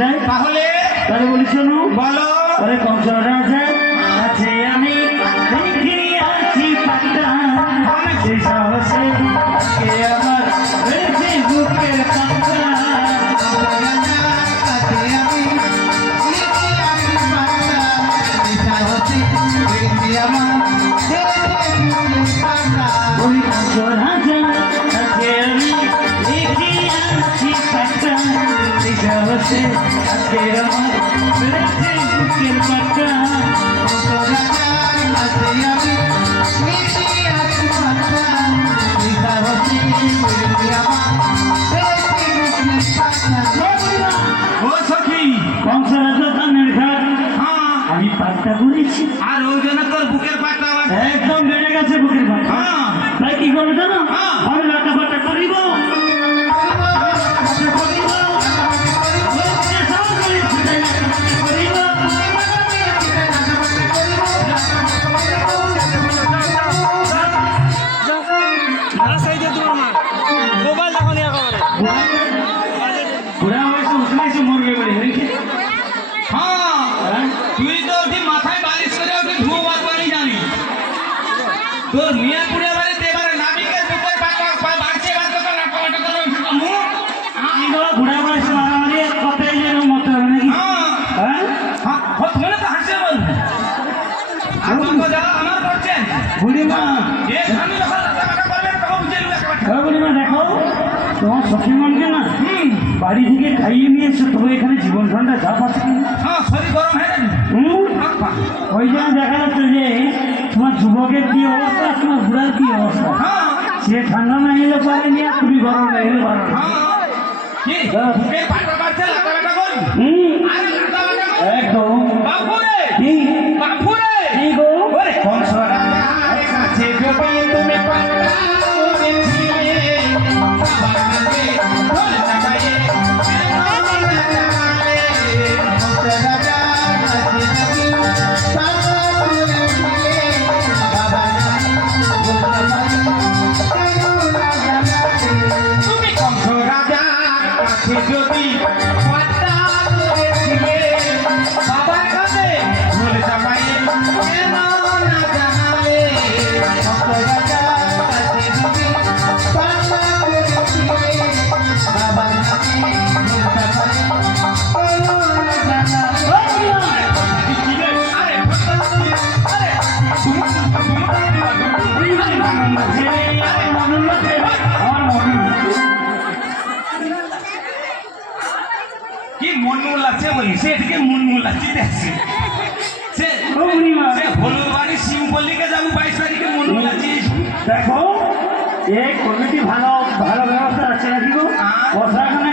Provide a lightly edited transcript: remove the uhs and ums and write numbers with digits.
যায় তাহলে তাহলে বলি শোনো বলো ওরে কংস রাজা আছে আমি দেখি আছি পাতা সেই সাহসে কে আমার রয়েছে বুকের পাতা ওই কংস রাজা আছে আমি দেখি আছি পাতা সেই সাহসে আজকে আমার রয়েছে বুকের পাতা ও সখী কংস রাজা ধানের ঘাট হ্যাঁ আমি পাট্টা করেছি আর ওই জন্য তোর বুকের পাটা একদম বেড়ে গেছে বুকের পাট্টা হ্যাঁ তাই কি করবে জানো হ্যাঁ। আমি লাটা পাটা করিব বুড়া হয়েছে উঠলেছে মরবে বলে হ্যাঁ তুই তো ওটি মাথায় বালিশ করে ওকে ধুয়োবার পানি জানি তোর মিয়া পুড়ে বাড়িতে এবারে নাবিকের বুকের পাটা বাড়ছে বাড়ছে তো লাটা পাটা করে মুখ বুড়া বয়সে মারামারি কথাই যেন মতো হবে নাকি হ্যাঁ হ্যাঁ হ্যাঁ তুমি তো হাসে বলবে আর তো যা আমার করছেন বুড়িমা এ আমি যখন লাটা পাটা করবেন তখন বুঝে নেবে বুড়িমা দেখো তোমার সখীমনকে না বাড়ি থেকে খাইয়ে নিয়ে এসো তবে এখানে জীবন ঠান্ডা যা পাচ্ছে হ্যাঁ শরীর গরম হয়ে যাবে ওই জন্য দেখা যাচ্ছে যে তোমার যুবকের কি অবস্থা তোমার বুড়ার কি অবস্থা হ্যাঁ সে ঠান্ডা না এলে পারেনি আর তুমি গরম না এলে পারো না। হ্যাঁ কি বুকের পাটা বাড়ছে লাটা পাটা করবি আরে লাটা পাটা কর একদম বাপুরে কি বাপুরে কি গো ওরে কংস রাজার কাছে যদি তুমি পান্তা করেছিলে বাবার কাছে ঢোল চাটায়ে তুমি কংস রাজার কাছে যদি পান্তা করেছিলে বাবার কাছে ঢোল চাটায়ে কেন না জানালে কংস রাজার কাছে যদি পান্তা করেছিলে বাবার কাছে ঢোল চাটায়ে কেন না জানালে আরে কি মনমূল লাগছে বলি সে এদিকে মনমূল লাগছে দেখছে সে হলুদ বাড়ি সিম্পলিকে যাবো 22 তারিখে মনমূল লাগছে দেখো এই কমিটি ভালো ভালো ব্যবস্থা আছে নাকি গো বর্ষাখানে